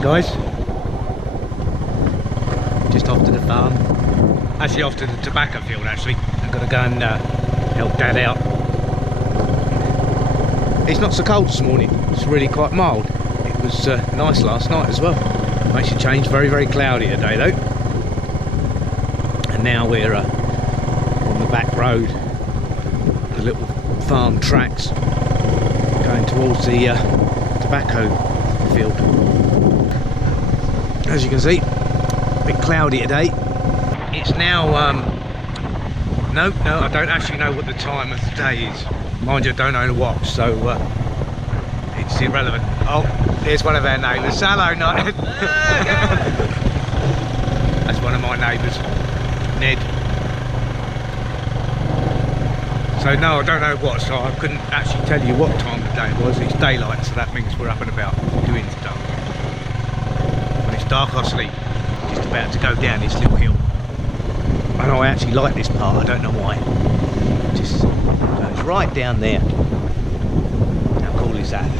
guys, just off to the farm, actually off to the tobacco field actually. I've got to go and help Dad out. It's not so cold this morning, it's really quite mild. It was nice last night as well. Makes a change. Very cloudy today though. And now we're on the back road, the little farm tracks going towards the tobacco field. As you can see, a bit cloudy today. It's now no, I don't actually know what the time of the day is. Mind you, I don't own a watch, so it's irrelevant. Oh, here's one of our neighbours. Hello, Ned. That's one of my neighbours, Ned. So no, I don't know what, so I couldn't actually tell you what time of day it was. It's daylight, so that means we're up and about doing stuff. When it's dark, I sleep. Just about to go down this little hill. And I actually like this part, I don't know why. Just goes right down there. How cool is that?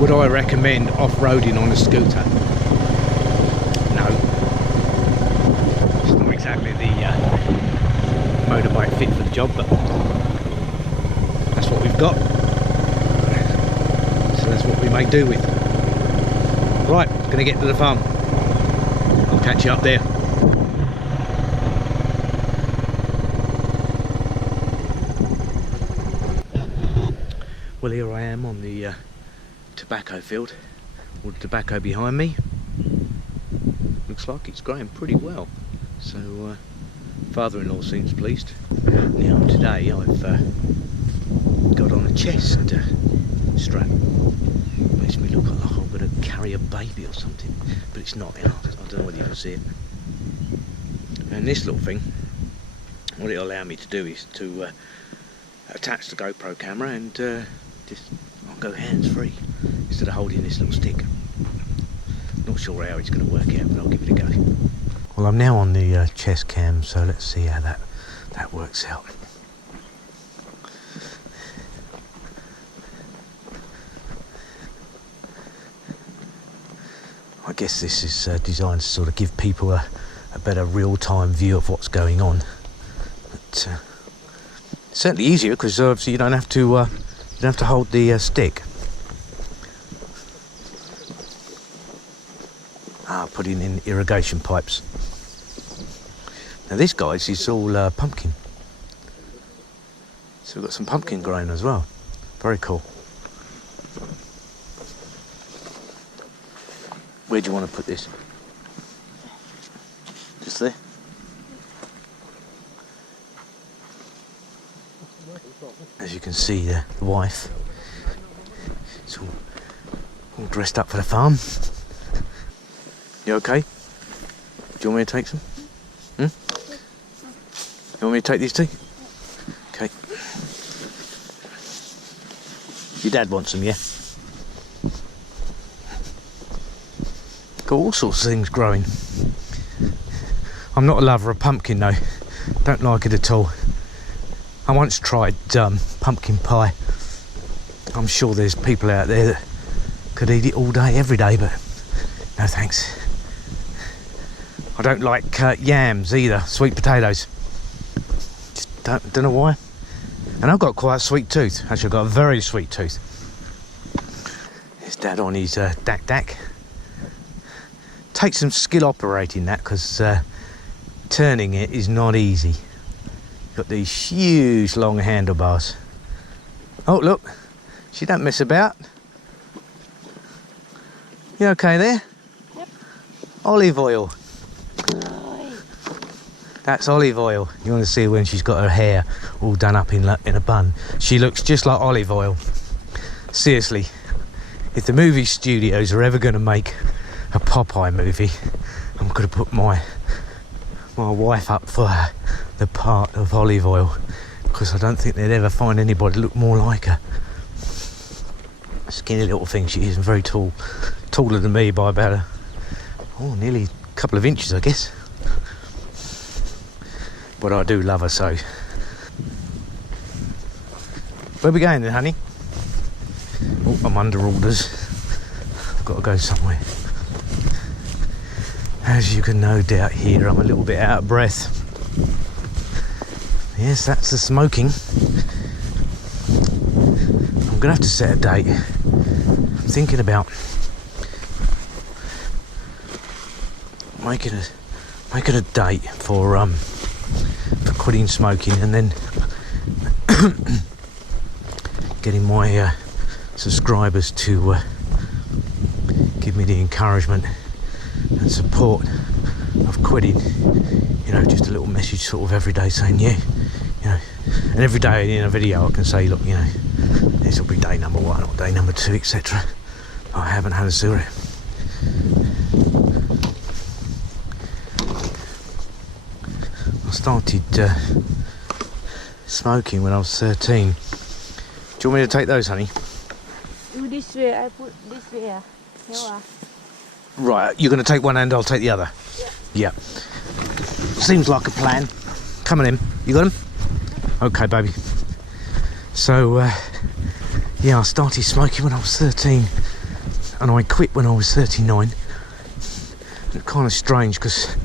Would I recommend off-roading on a scooter? No. It's not exactly the motorbike fit for the job, but that's what we've got. So that's what we make do with. Right, gonna get to the farm. I'll catch you up there. Well, here I am on the tobacco field, all the tobacco behind me. Looks like it's growing pretty well, so father-in-law seems pleased. Now today I've got on a chest strap. Makes me look like I'm going to carry a baby or something, but it's not. I don't know whether you can see it. And this little thing, what it'll allow me to do is to attach the GoPro camera and I'll go hands-free instead of holding this little stick. Not sure how it's going to work out, but I'll give it a go. Well, I'm now on the chest cam, so let's see how that works out. I guess this is designed to sort of give people a better real-time view of what's going on. But it's certainly easier because obviously you don't have to hold the stick. Putting in irrigation pipes. Now this, guys, is all pumpkin. So we've got some pumpkin growing as well. Very cool. Where do you want to put this? Just there? As you can see, the wife is all dressed up for the farm. You okay? Do you want me to take some? You want me to take these two? Okay. Your dad wants them, yeah? Got all sorts of things growing. I'm not a lover of pumpkin though. Don't like it at all. I once tried pumpkin pie. I'm sure there's people out there that could eat it all day, every day, but no thanks. I don't like yams either, sweet potatoes. Just don't know why. And I've got quite a sweet tooth. Actually, I've got a very sweet tooth. There's Dad on his dak. Takes some skill operating that, because turning it is not easy. Got these huge long handlebars. Oh look, she don't mess about. You okay there? Yep. Olive oil. That's olive oil. You want to see when she's got her hair all done up in a bun. She looks just like olive oil. Seriously, if the movie studios are ever going to make a Popeye movie, I'm going to put my wife up for the part of olive oil, because I don't think they'd ever find anybody look more like her. Skinny little thing she is, and very tall, taller than me by about nearly a couple of inches, I guess. But I do love her so. Where are we going then, honey? Oh, I'm under orders. I've got to go somewhere. As you can no doubt hear, I'm a little bit out of breath. Yes, that's the smoking. I'm gonna have to set a date. I'm thinking about making a date for quitting smoking, and then getting my subscribers to give me the encouragement and support of quitting. You know, just a little message sort of every day saying, yeah, you know, and every day in a video I can say, look, you know, this will be day number 1 or day number 2, etc. I haven't had a cigarette. I started smoking when I was 13. Do you want me to take those, honey? Do this way, I put this way. Here. Right, you're going to take one and I'll take the other? Yeah. Seems like a plan. Coming in. You got them? Okay, baby. So, yeah, I started smoking when I was 13 and I quit when I was 39. It's kind of strange because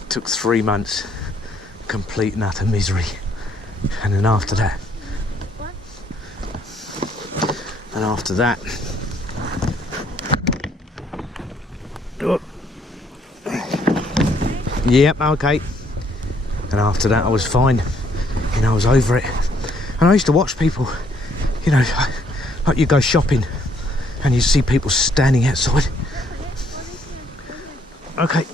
it took 3 months, complete and utter misery. And then after that, yep, okay. And after that I was fine. You know, I was over it. And I used to watch people, you know, like you go shopping and you see people standing outside. Okay.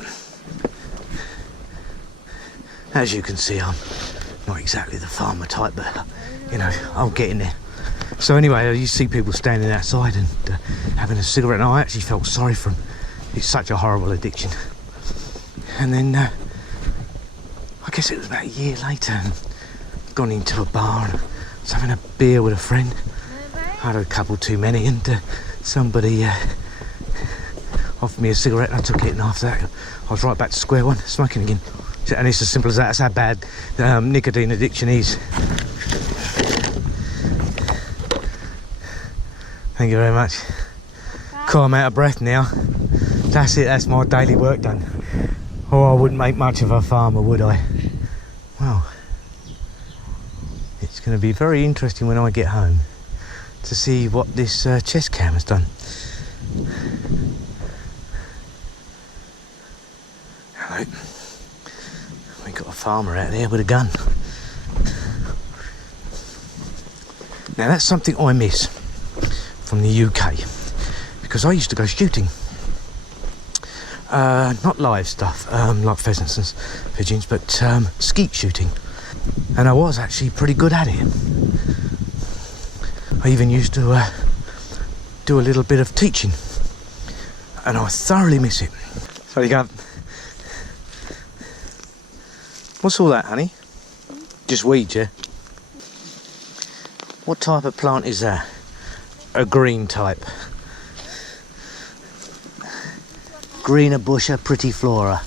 As you can see, I'm not exactly the farmer type, but, you know, I'll get in there. So anyway, you see people standing outside and having a cigarette, and I actually felt sorry for them. It's such a horrible addiction. And then, I guess it was about a year later, and gone into a bar and was having a beer with a friend. I had a couple too many, and somebody offered me a cigarette, and I took it, and after that I was right back to square one, smoking again. And it's as simple as that. That's how bad nicotine addiction is. Thank you very much. Cool, I'm out of breath now. That's it, that's my daily work done. Oh, I wouldn't make much of a farmer, would I? Well, it's going to be very interesting when I get home to see what this chest cam has done. Hello. We've got a farmer out there with a gun. Now that's something I miss from the UK, because I used to go shooting. Not live stuff, like pheasants and pigeons, but skeet shooting. And I was actually pretty good at it. I even used to do a little bit of teaching, and I thoroughly miss it. So you go. What's all that, honey? Just weeds, yeah? What type of plant is that? A green type. Greener busher, pretty flora.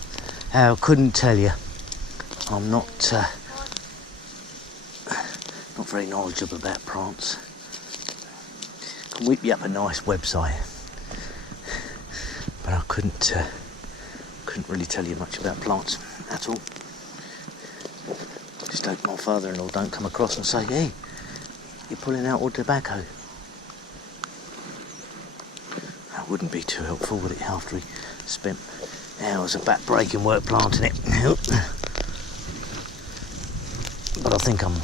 I couldn't tell you. I'm not very knowledgeable about plants. Can whip you up a nice website, but I couldn't really tell you much about plants at all. Just hope my father-in-law don't come across and say, "Hey, you're pulling out all tobacco." That wouldn't be too helpful, would it, after he spent hours of back-breaking work planting it. But I think I'm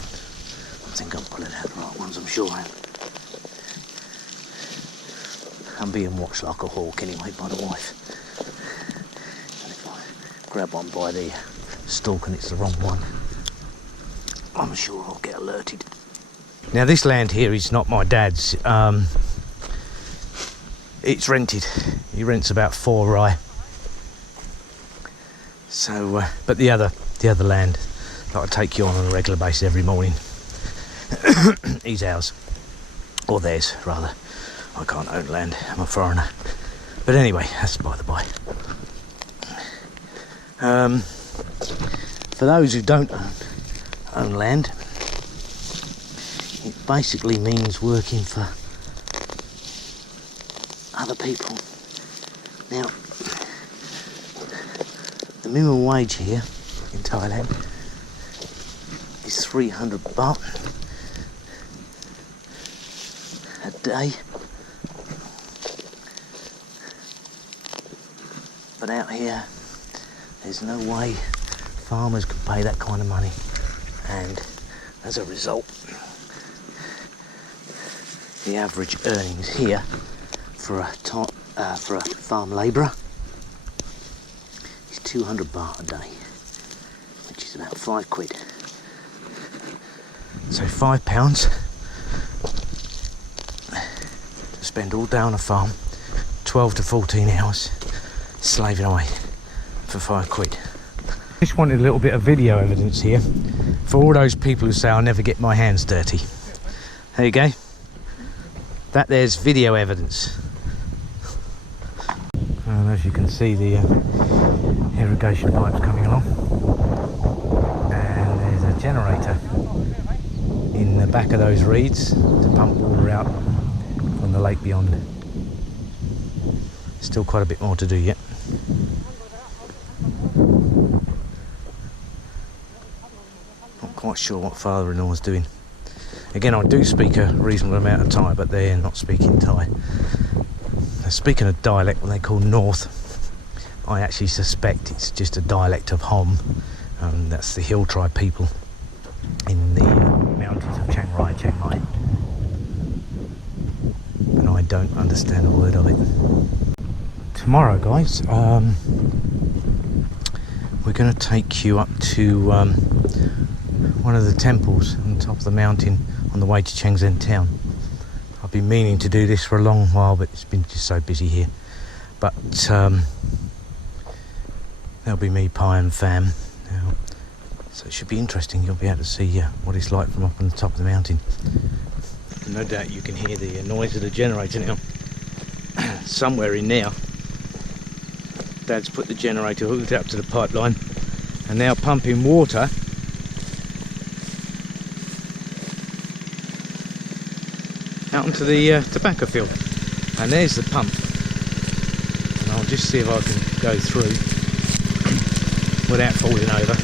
pulling out the right ones, I'm sure I am. I'm being watched like a hawk anyway by the wife. And if I grab one by the stalk and it's the wrong one, I'm sure I'll get alerted. Now this land here is not my dad's. It's rented. He rents about 4 rye. So, but the other land that I take you on a regular basis every morning, is ours, or theirs rather. I can't own land. I'm a foreigner. But anyway, that's by the by. For those who don't own land, it basically means working for other people. Now, the minimum wage here in Thailand is 300 baht a day. But out here, there's no way farmers can pay that kind of money, and as a result, the average earnings here for a farm labourer is 200 baht a day, which is about £5. So £5 to spend all day on a farm, 12 to 14 hours, slaving away for £5. Just wanted a little bit of video evidence here for all those people who say I'll never get my hands dirty. There you go. That there's video evidence. And as you can see, the irrigation pipe's coming along, and there's a generator in the back of those reeds to pump water out from the lake beyond. Still quite a bit more to do yet. Not quite sure what father-in-law is doing. Again, I do speak a reasonable amount of Thai, but they're not speaking Thai. They're speaking a dialect what they call North. I actually suspect it's just a dialect of Hom. That's the hill tribe people in the mountains of Chiang, and I don't understand a word of it. Tomorrow, guys, we're going to take you up to one of the temples on the top of the mountain on the way to Chiang town. I've been meaning to do this for a long while, but it's been just so busy here. But there'll be me, Pi and Fam. So it should be interesting. You'll be able to see what it's like from up on the top of the mountain. No doubt you can hear the noise of the generator now. Somewhere in there, Dad's put the generator hooked up to the pipeline and now pumping water out into the tobacco field. And there's the pump. And I'll just see if I can go through without falling over.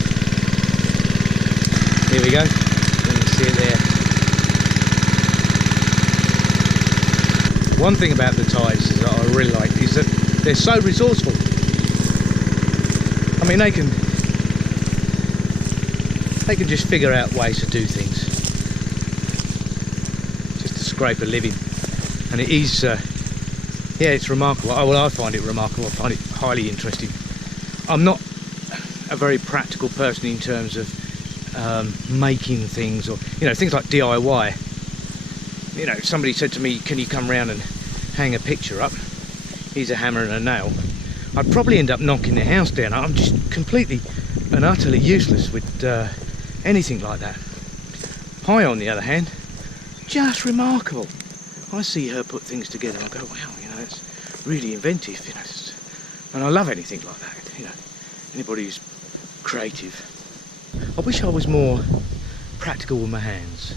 Here we go. You can see it there. One thing about the Thais that I really like is that they're so resourceful. I mean, they can just figure out ways to do things, just to scrape a living. And it is, yeah, it's remarkable. Well, I find it remarkable. I find it highly interesting. I'm not a very practical person in terms of making things, or things like DIY. Somebody said to me, can you come round and hang a picture up? Here's a hammer and a nail. I'd probably end up knocking the house down. I'm just completely and utterly useless with anything like that. Pi, on the other hand, just remarkable. I see her put things together and I go, wow, it's really inventive, and I love anything like that, anybody who's creative. I wish I was more practical with my hands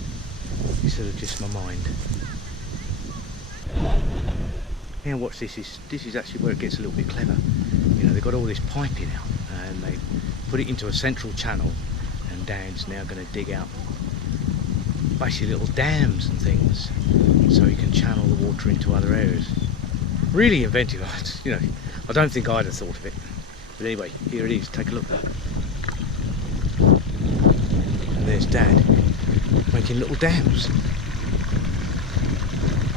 instead of just my mind. Now watch this. This is actually where it gets a little bit clever. They've got all this piping out and they put it into a central channel, and Dad's now going to dig out basically little dams and things so he can channel the water into other areas. Really inventive. I don't think I'd have thought of it. But anyway, here it is. Take a look. And there's Dad making little dams.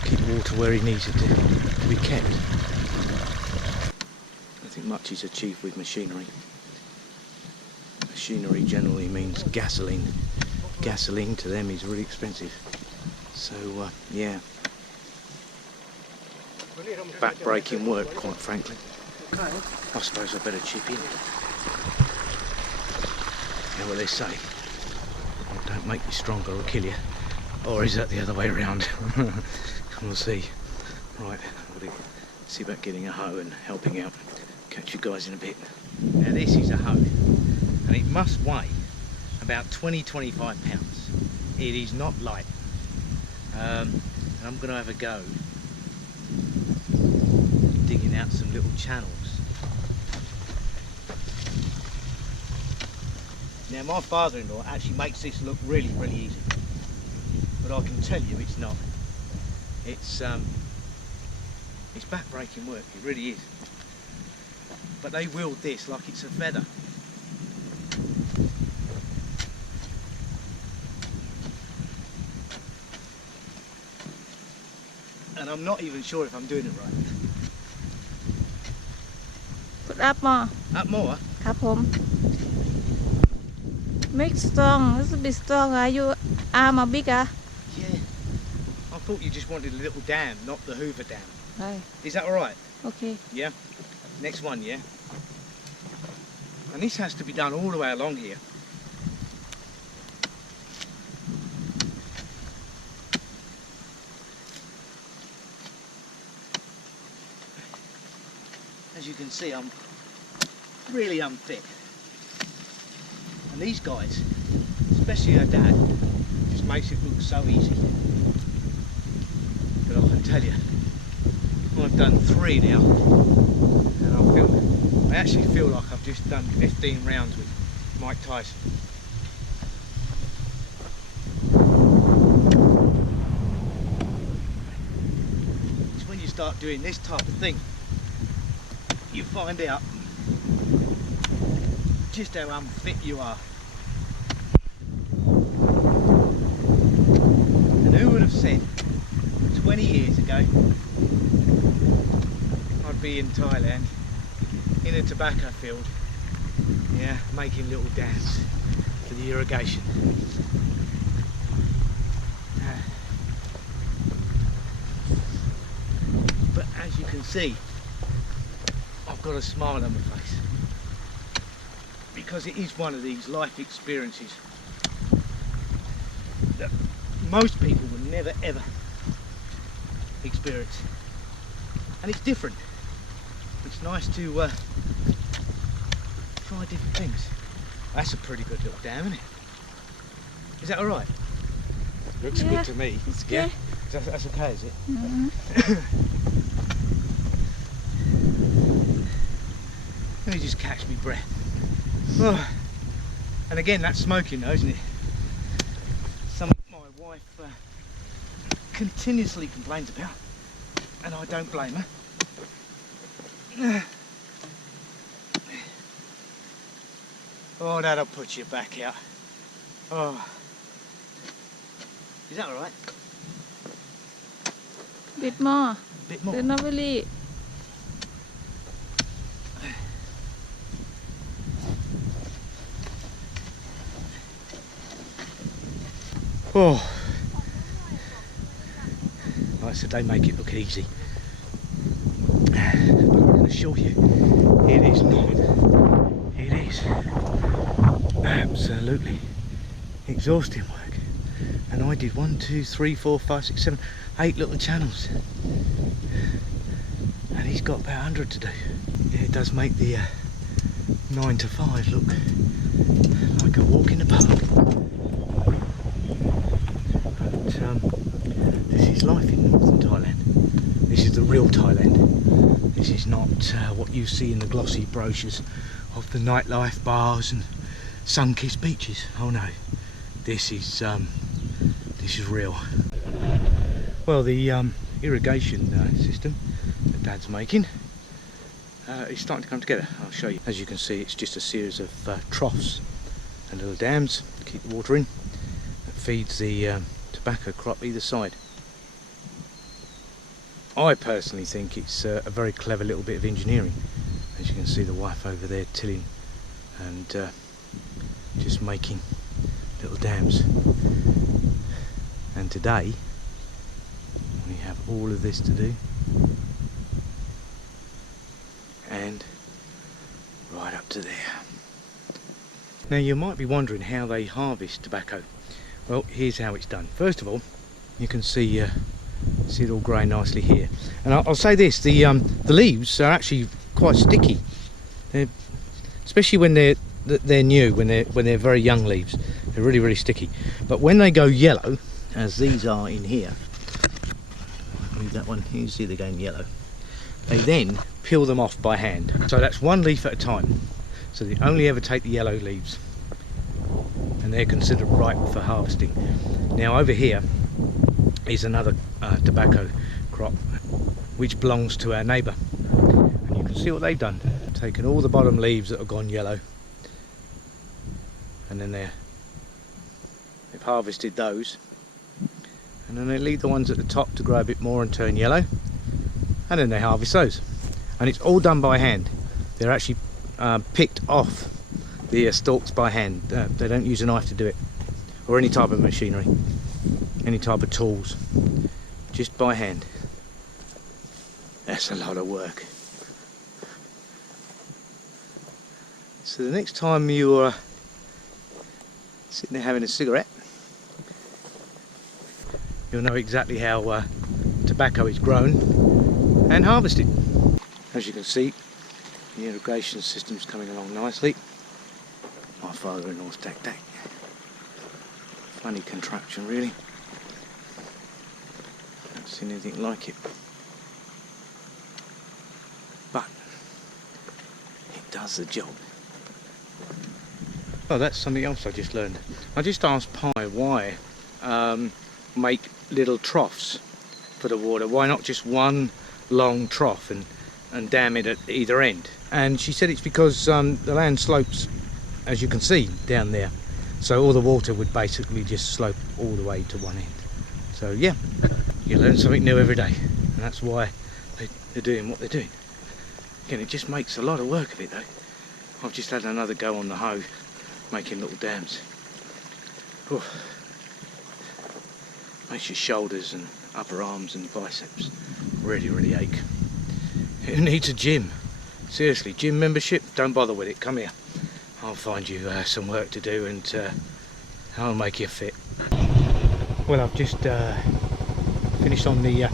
Keep water where he needs it to be kept. I think much is achieved with machinery. Machinery generally means gasoline. Gasoline to them is really expensive. So, yeah. Back-breaking work, quite frankly. I suppose I better chip in. You know what they say? Don't make you stronger or kill you. Or is that the other way around? We'll see. Right, I've got to see about getting a hoe and helping out. Catch you guys in a bit. Now this is a hoe. and it must weigh about 20-25 pounds. It is not light. And I'm going to have a go digging out some little channels. Now my father-in-law actually makes this look really easy, but I can tell you it's not. It's back-breaking work, it really is. But they wield this like it's a feather. And I'm not even sure if I'm doing it right. Put up more. Up more? ครับผม Make strong. This is a bit stronger. You arm are bigger. Yeah. I thought you just wanted a little dam, not the Hoover Dam. Right. Is that alright? Okay. Yeah. Next one, yeah. And this has to be done all the way along here. As you can see, I'm really unfit. And these guys, especially her dad, just makes it look so easy. But I can tell you, I've done 3 now, and I actually feel like I've just done 15 rounds with Mike Tyson. It's when you start doing this type of thing, you find out just how unfit you are. And who would have said 20 years ago I'd be in Thailand in a tobacco field, yeah, making little dams for the irrigation. But as you can see, I've got a smile on my face because it is one of these life experiences that most people will never ever experience, and it's different. It's nice to try different things. That's a pretty good little dam, isn't it? Is that alright? Looks Yeah, good to me. it's Yeah? okay. That's okay, is it? Mm-hmm. Let me just catch me breath. Oh. And again, that's smoking though, isn't it? Something my wife continuously complains about, and I don't blame her. Oh, that'll put you back out. Oh. Is that alright? Bit more. Bit more? They're not really. Oh. Like I said, they make it look easy. But I can assure you, it is not. It is absolutely exhausting work. And I did 1, 2, 3, 4, 5, 6, 7, 8 little channels. And he's got about 100 to do. Yeah, it does make the 9 to 5 look like a walk in the park. But this is life in northern Thailand. This is the real Thailand. This is not what you see in the glossy brochures of the nightlife bars and sun-kissed beaches. Oh no, this is real. Well, the irrigation system that Dad's making is starting to come together. I'll show you. As you can see, it's just a series of troughs and little dams to keep the water in. That feeds the tobacco crop either side. I personally think it's a very clever little bit of engineering. As you can see, the wife over there tilling and just making little dams. And today we have all of this to do, and right up to there. Now you might be wondering how they harvest tobacco. Well, here's how it's done. First of all, you can see it all growing nicely here. And I'll say this: the leaves are actually quite sticky. Especially when they're they're new, when they're very young leaves. They're really, really sticky. But when they go yellow, as these are in here, move that one, you see they're going yellow. They then peel them off by hand. So that's one leaf at a time. So they only ever take the yellow leaves, and they're considered ripe for harvesting. Now over here is another tobacco crop which belongs to our neighbour, and you can see what they've done. Taken all the bottom leaves that have gone yellow, and then they've harvested those, and then they leave the ones at the top to grow a bit more and turn yellow, and then they harvest those. And it's all done by hand. They're actually picked off the stalks by hand. They don't use a knife to do it, or any type of machinery, any type of tools, just by hand. That's a lot of work. So the next time you're sitting there having a cigarette, you'll know exactly how tobacco is grown and harvested. As you can see, the irrigation system's coming along nicely. My father-in-law's tac-tac. Funny contraption, really. Haven't seen anything like it. But it does the job. Oh, that's something else I just learned. I just asked Pi why make little troughs for the water. Why not just one long trough and dam it at either end? And she said it's because the land slopes, as you can see down there, so all the water would basically just slope all the way to one end. So yeah, you learn something new every day, and that's why they're doing what they're doing. Again, it just makes a lot of work of it though. I've just had another go on the hoe making little dams. Oof. Makes your shoulders and upper arms and biceps really, really ache. Who needs a gym? Seriously, gym membership? Don't bother with it. Come here. I'll find you some work to do, and I'll make you fit. Well, I've just finished on the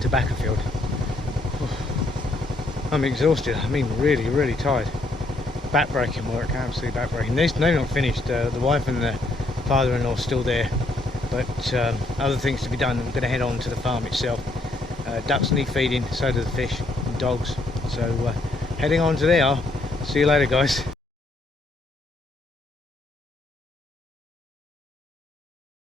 tobacco field. I'm exhausted. I mean, really, really tired. Back-breaking work, absolutely back-breaking. They're not finished. The wife and the father-in-law are still there, but other things to be done. I'm going to head on to the farm itself. Ducks need feeding, so do the fish and dogs. So heading on to there. See you later, guys.